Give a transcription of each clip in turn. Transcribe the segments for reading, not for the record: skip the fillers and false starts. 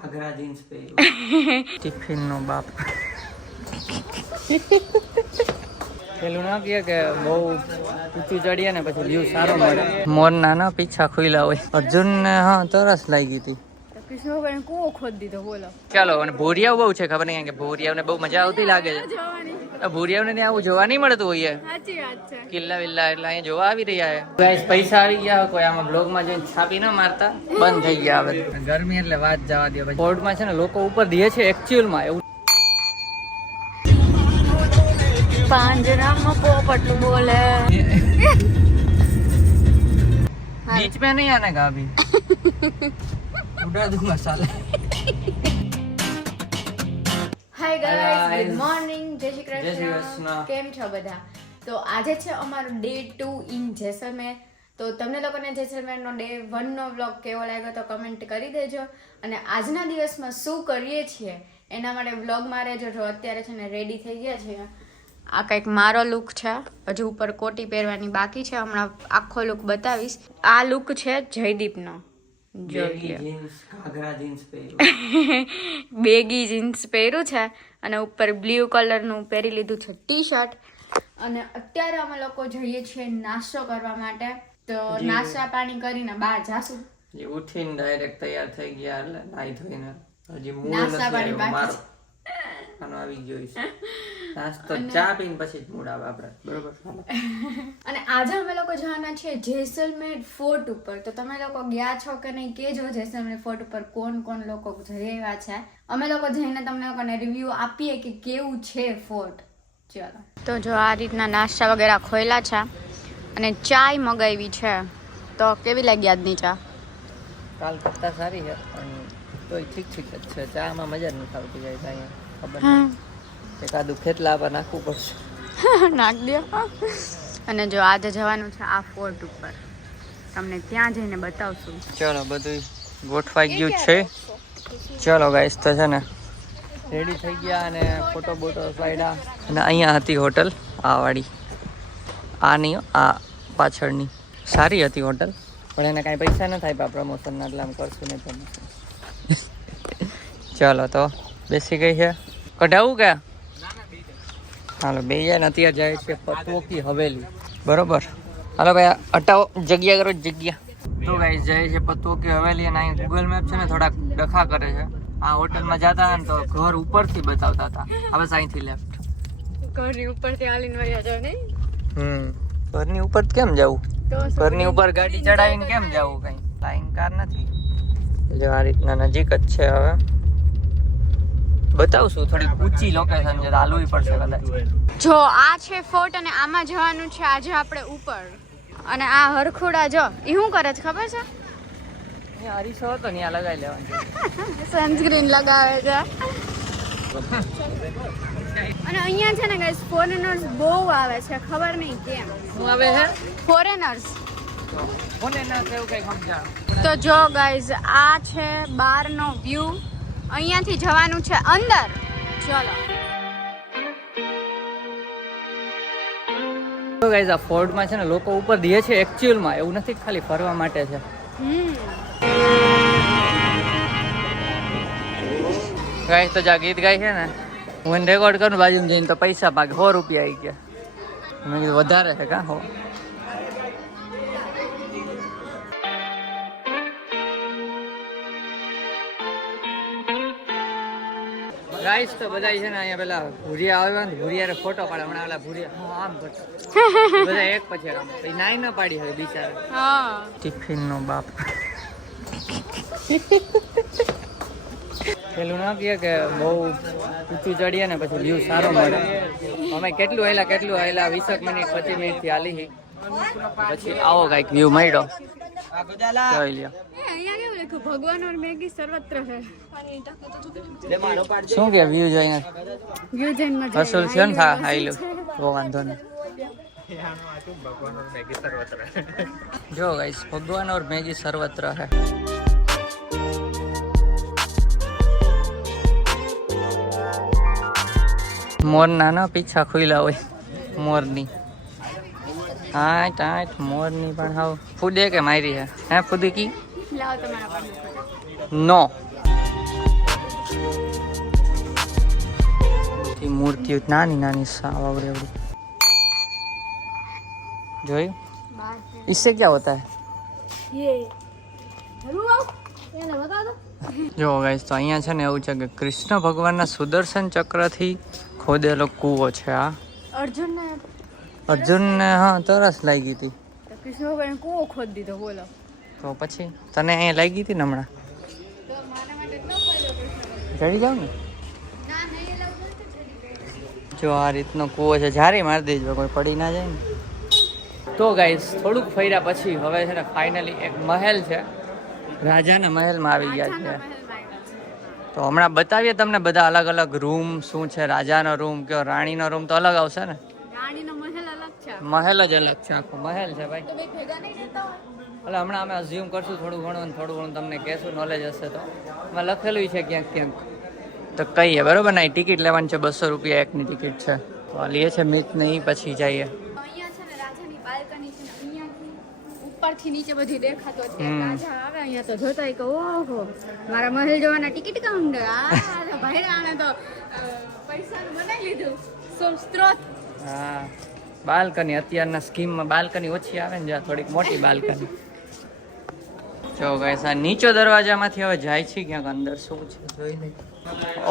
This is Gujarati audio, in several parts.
ઘાઘરા જીન્સ પહેર્યું ટિફિન નો બાપ પેલું ના કે બહુ ઊંચું ચડીએ ને પછી વ્યૂ સારો મળે. મોર ના પીછા ખુલ્લા હોય. અર્જુન ને હા તરસ લાગી હતી. ચાલો અને ભોરિયાઓ બહુ છે ખબર નહીં કે ભોરિયાઓને બહુ મજા આવતી લાગે છે. ભોરિયાઓને ત્યાં આવું જોવા નહીં મળતું હોય કિલ્લા વિલ્લા એટલે અહીંયા જોવા આવી રહ્યા છે. ગાઈસ પૈસા આવી ગયા કોઈ આમાં બ્લોગમાં જોઈને છાપી ના મારતા બંધ થઈ ગયા હવે ગરમી એટલે વાત જવા દે. બોર્ડમાં છે ને લોકો ઉપર દે છે એકચ્યુઅલમાં એવું પાંજરામાં પોપટલું બોલે बीच में नहीं आने का अभी उड़ा दूंगा साले. હાય ગાઈસ, ગુડ મોર્નિંગ, જય શ્રી જય શ્રી કૃષ્ણ. કૃષ્ણ. કેમ છો બધા? તો આજે છે અમારો ડે 2 ઇન જેસલમેર. તો તમને લોકોને જેસલમેરનો ડે 1 નો વ્લોગ કેવો લાગ્યો તો કમેન્ટ કરી દેજો. અને આજના દિવસમાં શું કરીએ છીએ એના માટે વ્લોગમાં રહેજો. જો અત્યારે છે ને રેડી થઈ ગયા છે. આ કંઈક મારો લુક છે, હજુ ઉપર કોટી પહેરવાની બાકી છે. હમણાં આખો લુક બતાવીશ. આ લુક છે જયદીપનો. ઘાઘરા જીન્સ પહેર્યું બેગી જીન્સ પહેર્યું છે અને ઉપર બ્લુ કલરનું પહેરી લીધું છે ટી શર્ટ. અને અત્યારે અમે લોકો જઈએ છીએ નાસ્તો કરવા માટે. તો નાસ્તા પાણી કરીને બહાર જાશું. ઉઠીને ડાયરેક્ટ તૈયાર થઈ ગયા એટલે નાઈ ધોઈને હજી મૂળ નાસ્તા પાણી નથી બાકી મારો આનો આવી ગયો છે નાસ્તો ચા પીને પછી જ મૂડ આવે આપણે બરોબર. અને આજે અમે લોકો જવાના છીએ જેસલમેર ફોર્ટ ઉપર. તો તમે લોકો ગયા છો કે નહીં કેજો. જેસલમેર ફોર્ટ ઉપર કોણ કોણ લોકો જઈ આવ્યા છે. અમે લોકો જઈને તમને લોકોને રિવ્યુ આપીએ કે કેવું છે ફોર્ટ. ચલો તો જો આ રીતના નાસ્તા વગેરે ખોયલા છે અને ચાય મગાવી છે. તો કેવી લાગી આજની ચા? કાલ કરતા સારી છે પણ તોય ઠીક ઠીક જ છે. ચામાં મજા જ નથી આવતી જાય અહીંયા ખબર નહીં એકાદું ખેતલા પર નાખવું પડશે. નાખ દો. અને જો આજે જવાનું છે આ ફોર્ટ ઉપર. તમને ત્યાં જઈને બતાવશું. ચલો બધું ગોઠવાઈ ગયું છે. ચલો ગાઈસ તો છે ને રેડી થઈ ગયા અને ફોટો બોટો પાડ્યા. અને અહીંયા હતી હોટલ આ વાળી. આ નહીં આ પાછળની સારી હતી હોટલ પણ એને કાંઈ પૈસા ન થાય પ્રમોશનના એટલે આમ કરશું નહીં પ્રમોશન. ચલો તો બેસી ગઈ છે કઢાવું કે હાલો બે જાય ને અત્યારે જાય છે પતવોકી હવેલી બરોબર. હાલો ભાઈ હટાવો જગ્યા કરો જગ્યા. તો ગાઈસ જાય છે પતવોકી હવેલી અને અહીં ગૂગલ મેપ છે ને થોડાક ડખા કરે છે. આ હોટલમાં જતા ને તો ઘર ઉપરથી બતાવતા હતા. હવે અહીંથી લેફ્ટ ઘરની ઉપરથી હાલીને વયા જાવ નહીં. ઘરની ઉપર કેમ જવું? ઘરની ઉપર ગાડી ચડાવીને કેમ જવું? કઈ લાઈન કાર નથી. જો આ રીતના નજીક જ છે. હવે બતાવશું થોડી ઊંચી લોકેશન છે હાલવી પડશે કદાચ. જો આ છે ફોર્ટ અને આમાં જવાનું છે આજે આપણે ઉપર. અને આ હરખોડા જો એ શું કરે છે ખબર છે? અહીંયા અરીસો હતો ને ત્યાં લગાવી લેવાનું સનસ્ક્રીન લગાવે છે. અને અહીંયા છે ને ગાઈસ ફોરેનર્સ બહુ આવે છે ખબર નહીં કેમ. શું આવે છે? ફોરેનર્સ. કોને ના કેવું કઈ સમજાણ. તો જો ગાઈસ આ છે બહારનો વ્યૂ. અહીંયાથી જવાનું છે અંદર. ચલો તો ગાઈસ આ ફોર્ટમાં છે ને લોકો ઉપર દે છે એકચ્યુઅલમાં એવું નથી ખાલી ફરવા માટે છે. ગાઈસ તો જા ગીત ગાય છે ને હું રેકોર્ડ કરું બાજુમાં જઈને તો પૈસા પાકે 100 રૂપિયા આવી ગયા. મેં કીધું વધારે છે કા હો. ગાઈસ તો બધા છે ને અહીંયા પેલા ભૂરિયા આવ્યા ને ભૂરિયારે ફોટો પાડે. હમણાં પેલા ભૂરિયા આમ કરતા બધા એક પછી આમ નાઈ ના પાડી હવે બિચારા. ટિફિન નો બાપ પેલું ના કે બહુ ઊંચું ચડીએ ને પછી વ્યૂ સારો મળે. અમે કેટલું આયલા 20 મિનિટ 25 મિનિટ થી હાલી પછી આવો કઈક વ્યૂ મળ્યો. જોઈ લ્યો ભગવાન ઓર મેગી સર્વત્ર હે. શું કે વ્યૂ જોઈને વ્યૂ જોઈને હસુલ થયો ને આઈ લો વાંધો નહીં. જો ગાઈસ ભગવાન ઓર મેગી સર્વત્ર હે. મોર ના પીછા ખુલ્લા હોય મોરની. હા મોરની પણ હાવ ફૂદે કે મારી હે ફૂદી કી લાવ તમારા પર નો મૂર્તિઓ નાની નાની સાવ આવડી આવડી જોયું इससे क्या होता है જો ગાઈસ તો અહીંયા છે ને એવું છે કે કૃષ્ણ ભગવાનના સુદર્શન ચક્રથી ખોદેલો કૂવો છે આ અર્જુનને હા તરસ લાગી હતી કૃષ્ણ ભગવાન કૂવો ખોદ દીધો બોલો તો પછી તને અહીંયા લાગી હતી ને હમણાં ચડી જાવ ને જો આ રીતનો કૂવો છે જારી મારી દેજો કોઈ પડી ના જાય ને તો ગાઈસ થોડુંક ફર્યા પછી હવે છે ને ફાઇનલી એક મહેલ છે રાજાના મહેલમાં આવી ગયા છે તો હમણાં બતાવીએ તમને બધા અલગ અલગ રૂમ શું છે રાજાનો રૂમ કયો રાણીનો રૂમ તો અલગ આવશે ને રાણીનો મહેલ અલગ છે મહેલ જ અલગ છે આખો મહેલ છે ભાઈ એટલે હમણાં અમે અઝ્યુમ કરશું થોડું ઘણું તમને કહેશું નોલેજ હશે તો એમાં લખેલું છે ક્યાંક ક્યાંક તો કહીએ બરોબર ને ટિકિટ લેવાની છે 200 રૂપિયા એકની ટિકિટ છે તો લઈએ છે મિત ને ઈ પછી જઈએ અહીંયા છે ને રાજાની બાલ્કની છે ને અહીંયાથી ઉપરથી નીચે બધી દેખાતો છે રાજા આવે અહીંયા તો જોતાય કે ઓહો મારા મહેલ જોવાના ટિકિટ કાઉન્ટર આ ભાઈ આને તો પૈસાનું બનાવી લીધું સ્ત્રોત હા બાલ્કની અત્યારના સ્કીમમાં બાલ્કની ઓછી આવે ને જ્યાં થોડીક મોટી બાલ્કની જો ગાઈસ આ નીચો દરવાજામાંથી હવે જાય છે ક્યાંક અંદર શું છે જોઈ લઈ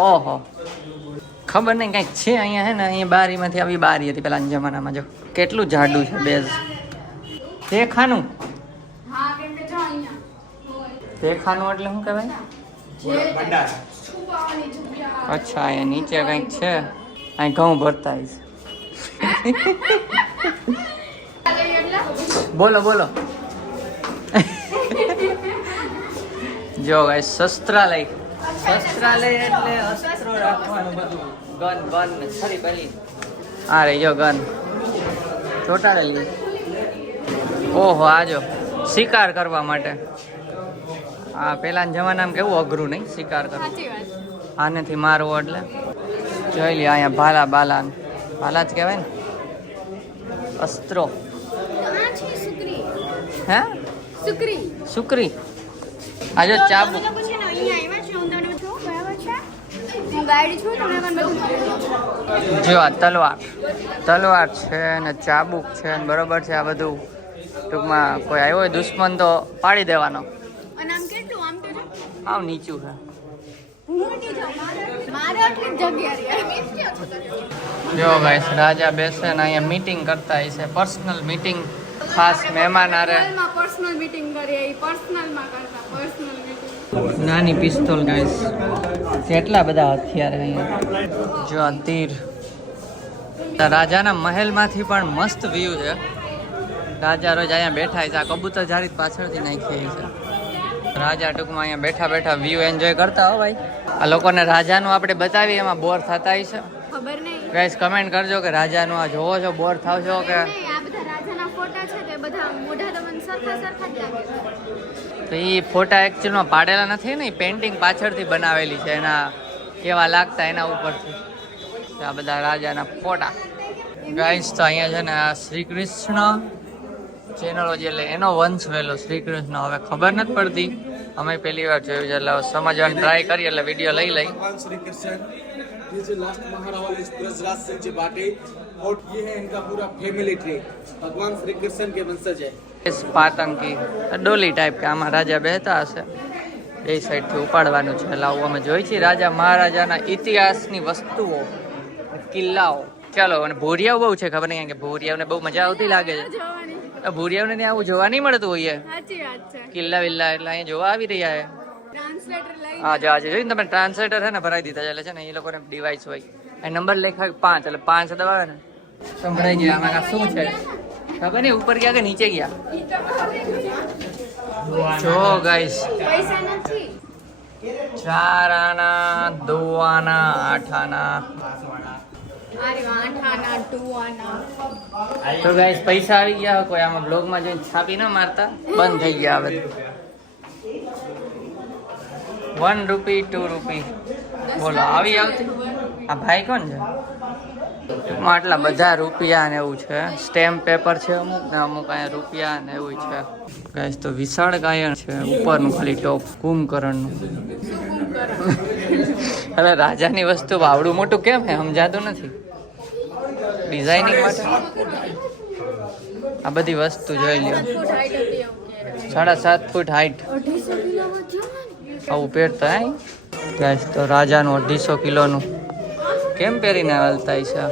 ઓહો ખબર નહીં કંઈક છે અહીંયા હે ને અહીંયા બારીમાંથી આવી બારી હતી પેલા જમાનામાં જો કેટલું જાડું છે બેઝ દેખાનું હા કેમ કે જો અહીંયા દેખાનું એટલે શું કહેવાય છુપાવાની જગ્યા અચ્છા અહીંયા નીચે કંઈક છે અહીં ઘઉં ભરતા હશે બોલો બોલો જો ગાઈસ શસ્ત્રાલય એટલે અસ્ત્રો રાખવાનું બધું ગન છરી ભરી આ રહી જો ગન ચોટાડેલી ઓહો આજો શિકાર કરવા માટે આ પેલાના જમાનામાં કેવું અઘરું નહીં શિકાર કરવું સાચી વાત આનેથી મારવું એટલે જોઈ લે અહીંયા ભાલા જ કહેવાય ને અસ્ત્રો તો આ છે સુકરી હે સુકરી આજો ચાબુ લોકો છે ને અહીંયા આવ્યા છે હું તમને છું બરાબર છે હું ગાઈડ છું તમને પણ બધું જો આ તલવાર છે ને ચાબુક છે ને બરોબર છે આ બધું ટૂંકમાં કોઈ આવ્યો હોય દુશ્મન તો પાડી દેવાનો અને આમ કેટલું આમ તો આવ નીચું છે હું નહીં જાઉં મારે આટલી જ જગ્યા રહી જો ગાઈસ રાજા બેસે ને અહીંયા મીટિંગ કરતા હશે પર્સનલ મીટિંગ ખાસ મહેમાન આરે પર્સનલ મીટિંગ કરીએ એ પર્સનલમાં કરતા પર્સનલ મીટિંગ નાની પિસ્તોલ ગાઈસ કેટલા બધા હથિયાર અહીંયા જો આ તીર રાજાના મહેલમાંથી પણ મસ્ત વ્યૂ છે રાજા રોજ અહીંયા બેઠા છે આ કબૂતર જારી પાછળથી નાખી છે રાજા ટૂંકમાં અહીંયા બેઠા બેઠા વ્યૂ એન્જોય કરતા હો ભાઈ આ લોકોને રાજાનું આપણે બતાવીએ એમાં બોર થતા હશે ખબર નહીં ગાઈસ કમેન્ટ કરજો કે રાજાનું આ જોવો છો બોર થાવ છો કે આ બધા રાજાના ફોટા છે તે બધા મોઢા તમને સરખા જ લાગે તો એ ફોટા એકચ્યુઅલમાં પાડેલા નથી ને પેઇન્ટિંગ પાછળથી બનાવેલી છે એના કેવા લાગતા એના ઉપરથી આ બધા રાજાના ફોટા ગાઈસ તો અહીંયા છે ને આ શ્રી કૃષ્ણ ચેનલો જે એટલે એનો વંશ વહેલો શ્રી કૃષ્ણ હવે ખબર નથી પડતી અમે પહેલી વાર જોયું છે એટલે સમજવાની ટ્રાય કરી એટલે વિડીયો લઈ भगवान श्री कृष्ण ये जो लास्ट महारा वाले ब्रजराज सिंह जी बाटे और ये है इनका पूरा फैमिली ट्री भगवान श्री कृष्ण के वंशज है પાતંકી ડોલી ટાઈપ કે આમાં રાજા બેહતા હશે એ સાઈડથી ઉપાડવાનું છે એટલે આવું અમે જોઈ છીએ રાજા મહારાજાના ઇતિહાસની વસ્તુઓ કિલ્લાઓ ચાલો અને ભોરિયાઓ બહુ છે ખબર નહીં કે ભોરિયાઓને બહુ મજા આવતી લાગે છે જોવાની ભોરિયાઓને ત્યાં આવું જોવા નહીં મળતું હોય સાચી વાત છે કિલ્લા વિલ્લા એટલે અહીંયા જોવા આવી રહ્યા છે ટ્રાન્સલેટર લઈ હા જો આજે જોઈને તમે ટ્રાન્સલેટર છે ને ભરાઈ દીધા છે એટલે છે ને એ લોકોને ડિવાઇસ હોય એ નંબર લખાય 5 એટલે 5 દબાવે ને સંભળાઈ જાય આમાં શું છે ખબર નહીં ઉપર ગયા કે નીચે ગયા જો ગાઈસ પૈસા નથી 4 આના 2 આના 8 આના અરે 8 આના 2 આના તો ગાઈસ પૈસા આવી ગયા કોઈ આમાં બ્લોગમાં જોઈને છાપી ના મારતા બંધ થઈ ગયા હવે 1 રૂપી 2 રૂપી બોલો આવી આવતી આ ભાઈ કોણ છે આટલા બધા રૂપિયા ને એવું છે સ્ટેમ્પ પેપર છે અમુક ને અમુક અહીંયા રૂપિયા ને એવું છે ગાઈસ તો વિશાળ કાય છે ઉપરનું ખાલી ટોપ કુંભકર્ણનું અરે રાજાની વસ્તુ આવડું મોટું કેમ હે સમજાતું નથી. ડિઝાઇનિંગ માટે આ બધી વસ્તુ જોઈ લ્યો. 7.5 ફૂટ હાઈટ. આવું પહેરતા હે ગાઈસ. તો રાજાનું 250 કિલોનું કેમ પહેરીને હાલતા છે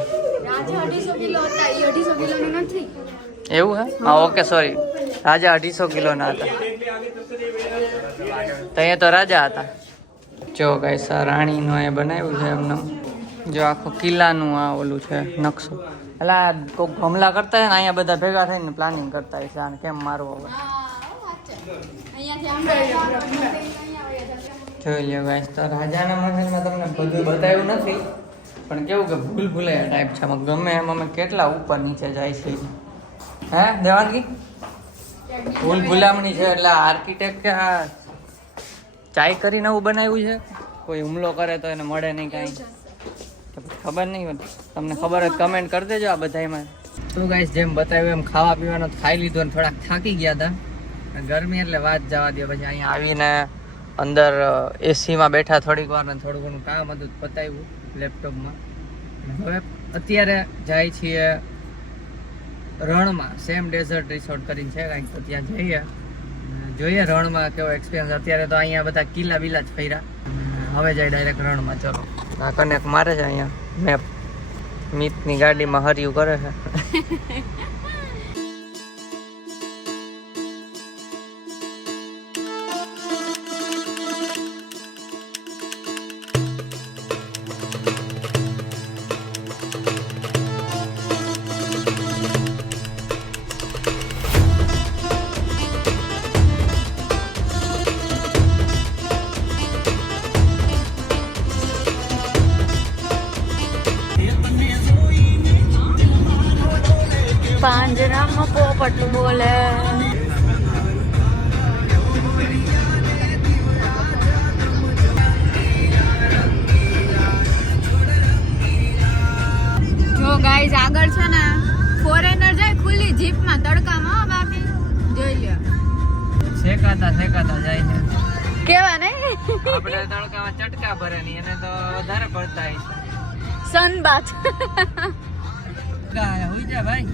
એવું હે? હા ઓકે સોરી, રાજા 250 કિલોના હતા. તો અહીંયા તો રાજા હતા. જો ગાઈસ આ રાણીનું એ બનાવ્યું છે એમને. જો આખો કિલ્લાનું આ ઓલું છે નકશો. એટલે કોઈક હમલા કરતા હોય ને અહીંયા બધા ભેગા થઈને પ્લાનિંગ કરતા હોય છે આને કેમ મારવો હવે. જોઈ લ્યો ગાઈસ. તો રાજાના મહેલમાં તમને બધું બતાવ્યું નથી, પણ કેવું કે ભૂલ ભૂલાયા ટાઈપ છે. આમાં ગમે એમ અમે કેટલા ઉપર નીચે જાય છે. હે દેવાનગી ભૂલ ભૂલામણી છે એટલે આર્કિટેક્ટ કે આ ચાય કરીને એવું બનાવ્યું છે. કોઈ હુમલો કરે તો એને મળે નહીં કાંઈ, ખબર નહીં. તમને ખબર હોય કમેન્ટ કરી દેજો આ બધામાં. શું ગાઈસ જેમ બતાવ્યું એમ ખાવા પીવાનું ખાઈ લીધું અને થોડાક થાકી ગયા હતા. ગરમી એટલે વાત જવા દે. પછી અહીંયા આવીને અંદર એસીમાં બેઠા થોડીક વાર ને થોડું ઘણું કામ હતું પતાવ્યું લેપટોપમાં. હવે અત્યારે જાય છીએ રણમાં. સેમ ડેઝર્ટ રિસોર્ટ કરીને છે કાંઈક, તો ત્યાં જઈએ જોઈએ રણમાં કેવો એક્સપિરિયન્સ. અત્યારે તો અહીંયા બધા કિલ્લા બિલ્લા જ ફર્યા. હવે જાય ડાયરેક્ટ રણમાં. ચલો આ કનેક મારે છે અહીંયા મેપ. મિતની ગાડીમાં હરિયું કરે છે. પાંજરામાં પોપટ બોલે. જો ગાઈઝ આગળ છે ને ફોરેનર જાય ખુલ્લી જીપમાં તડકામાં બાપી જોઈ લ્યો. શેકાતા જાય છે. કેવા નહીં આપણે તડકામાં ચટકા ભરે ની એને તો વધારે પડતા છે. સનબાથ. હોઈ જા ભાઈ.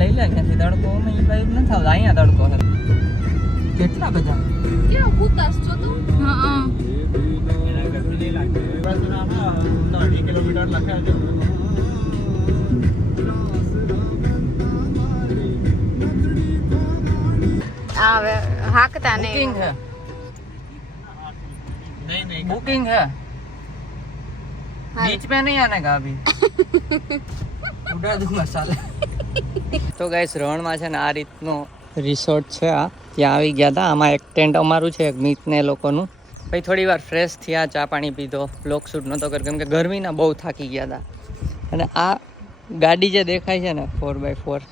લઈ લે ક્યાંથી તડકો અમે એ બાજુ નથી આવતા. અહીંયા તડકો છે કેટલા બધા. કેવો કુતાસ છો તું? હા આવે હાકતા बुकिंग नहीं. है नहीं बुकिंग है. बीच में नहीं आने का अभी. उड़ा दूंगा साले. તો ગાઈસ રણમાં છે ને આ રીતનો રિસોર્ટ છે. આ ત્યાં આવી ગયા હતા. આમાં એક ટેન્ટ અમારું છે, એક મિતને લોકોનું. પછી થોડી વાર ફ્રેશ થયા, ચા પાણી પીધો. બ્લોગ શૂટ નહોતો કર્યો કેમ કે ગરમીના બહુ થાકી ગયા હતા. અને આ ગાડી જે દેખાય છે ને 4x4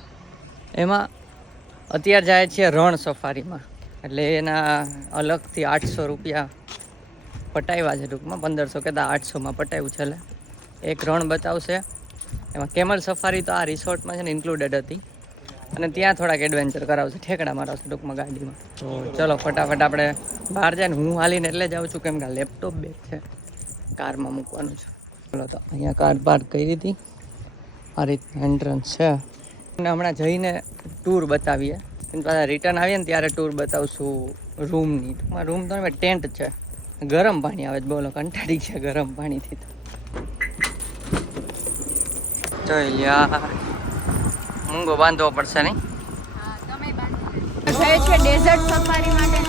એમાં અત્યારે જાય છે રણ સફારીમાં. એટલે એના અલગથી 800 રૂપિયા પટાવ્યા છે. ટૂંકમાં 1500 કહેતા 800માં પટાવ્યું છે. એટલે એક રણ બતાવશે. એમાં કેમલ સફારી તો આ રિસોર્ટમાં છે ને ઇન્ક્લુડેડ હતી. અને ત્યાં થોડાક એડવેન્ચર કરાવશે, ઠેકડા મારાવશે ટૂંકમાં ગાડીમાં. તો ચલો ફટાફટ આપણે બહાર જાય ને. હું હાલીને એટલે જાઉં છું કેમ કે લેપટોપ બેગ છે કારમાં મૂકવાનું છે. ચલો તો અહીંયા કાર પાર્ક કરી હતી. આ રીતનું એન્ટ્રન્સ છે. અને હમણાં જઈને ટૂર બતાવીએ. પાછા રિટર્ન આવીએ ને ત્યારે ટૂર બતાવશું રૂમની. ટૂંકમાં રૂમ તો ટેન્ટ છે. ગરમ પાણી આવે છે. બોલો કંટાળી ગયા ગરમ પાણીથી. તો જોઈ લ્યા મૂંગો બાંધવો પડશે નહીં. છે ડેઝર્ટ સફારી માટે.